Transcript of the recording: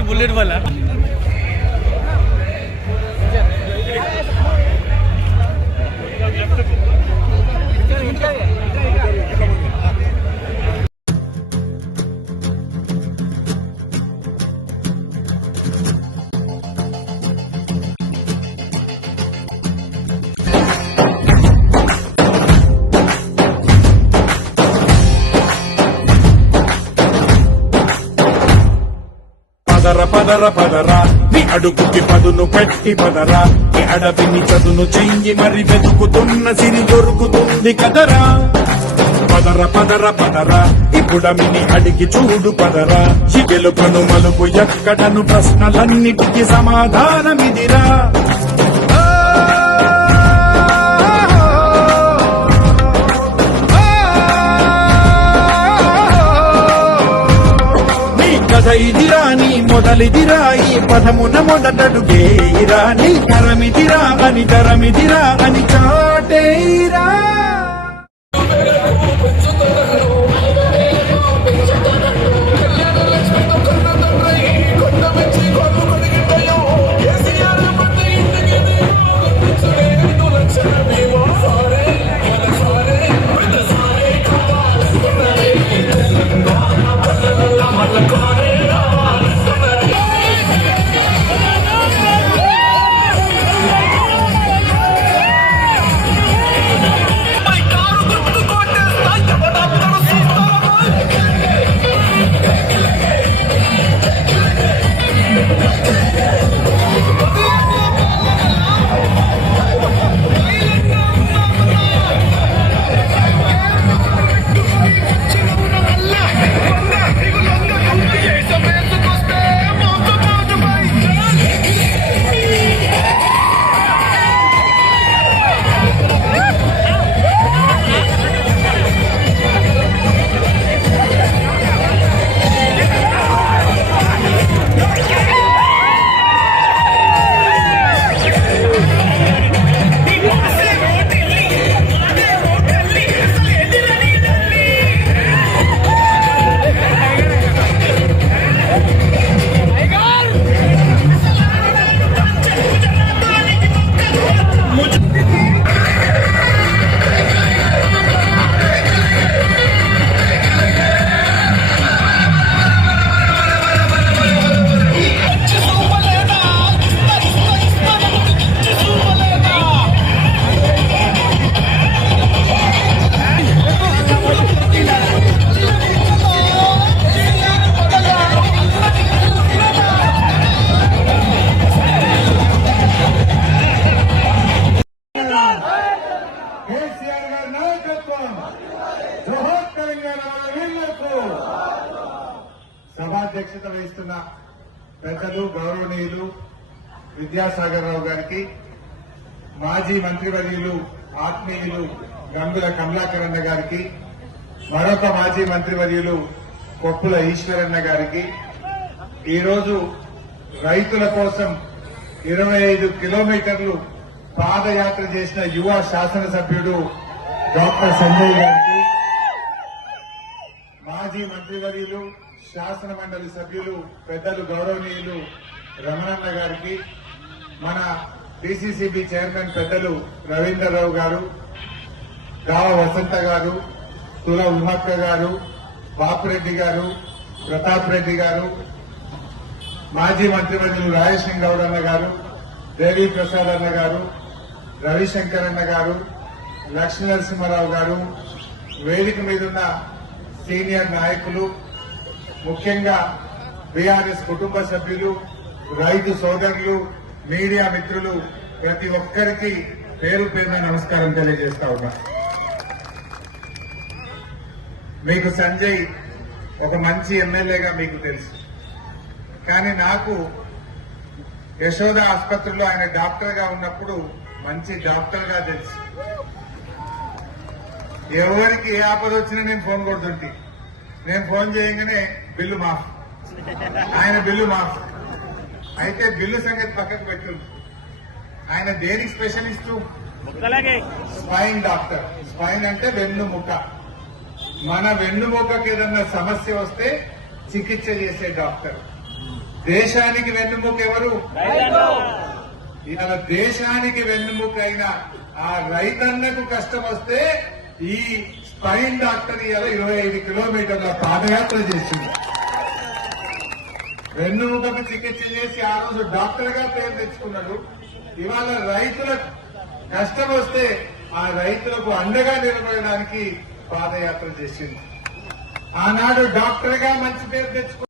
Bullet वाला పదర పదరా నీ అడుగుకి పదును పెట్టి పదరా నీ అడవిని చదును చెయ్యి మరి వెతుకుతున్న సిరి దొరుకుతుంది కదరా పదర పదర పదరా ఇప్పుడమిని అడిగి చూడు పదరా ఈ గెలుపను మలుపు ఎక్కడను ప్రశ్నలన్నిటికీ సమాధానమిదిరా ఇదిరా నీ మొదలిదిరా ఈ పదమున మొదటడుగేరా నీ తరమిదిరా అని చాటేరా సభాధ్యక్షత వహిస్తున్న పెద్దలు గౌరవనీయులు విద్యాసాగర్ రావు గారికి, మాజీ మంత్రివర్యులు ఆత్మీయులు గంగుల కమలాకరన్న గారికి, మరొక మాజీ మంత్రివర్యులు కొప్పుల ఈశ్వరన్న గారికి, ఈరోజు రైతుల కోసం 25 కిలోమీటర్లు పాదయాత్ర చేసిన యువ శాసనసభ్యుడు డాక్టర్ సంజయ్ గారికి, మాజీ మంత్రివర్యులు శాసన మండలి సభ్యులు పెద్దలు గౌరవనీయులు రమణన్న గారికి, మన డీసీసీబీ చైర్మన్ పెద్దలు రవీంద్రరావు గారు, గావ వసంత గారు, తుల ఉమ్మక్క గారు, బాపురెడ్డి గారు, ప్రతాప్ రెడ్డి గారు, మాజీ మంత్రివర్యులు రాజేశం గౌడన్న గారు, దేవీ ప్రసాద్ అన్న గారు, రవిశంకర్ అన్న గారు, లక్ష్మీ నరసింహారావు గారు, వేదిక మీదున్న సీనియర్ నాయకులు, ముఖ్యంగా బీఆర్ఎస్ కుటుంబ సభ్యులు, రైతు సోదరులు, మీడియా మిత్రులు, ప్రతి ఒక్కరికి పేరు పేరున నమస్కారం తెలియజేస్తా ఉన్నా. మీకు సంజయ్ ఒక మంచి ఎమ్మెల్యేగా మీకు తెలుసు. కానీ నాకు యశోద ఆసుపత్రిలో ఆయన డాక్టర్ గా ఉన్నప్పుడు మంచి డాక్టర్ గా తెలుసు. ఎవరికి ఏ ఆపద వచ్చినా నేను ఫోన్ కొడుతుంటే నేను ఫోన్ చేయగానే బిల్లు మాఫ్, ఆయన బిల్లు మాఫ్. అయితే బిల్లు సంగతి పక్కకు పెట్టు. ఆయన దేనికి స్పెషలిస్టు? Spine doctor. స్పైన్ అంటే వెన్నుముక. మన వెన్నుముకకి ఏదన్నా సమస్య వస్తే చికిత్స చేసే డాక్టర్. దేశానికి వెన్నుముక ఎవరు? ఇవాళ దేశానికి వెన్నుముక అయిన ఆ రైతన్నకు కష్టం వస్తే ఈ స్పైన్ డాక్టర్ ఇవాళ 25 కిలోమీటర్ల పాదయాత్ర చేసింది. వెన్నుముకకు చికిత్స చేసి ఆ రోజు డాక్టర్ గా పేరు తెచ్చుకున్నాడు. ఇవాళ రైతులకు కష్టం వస్తే ఆ రైతులకు అండగా నిలబడడానికి పాదయాత్ర చేసింది. ఆనాడు డాక్టర్ గా మంచి పేరు తెచ్చుకున్నాడు.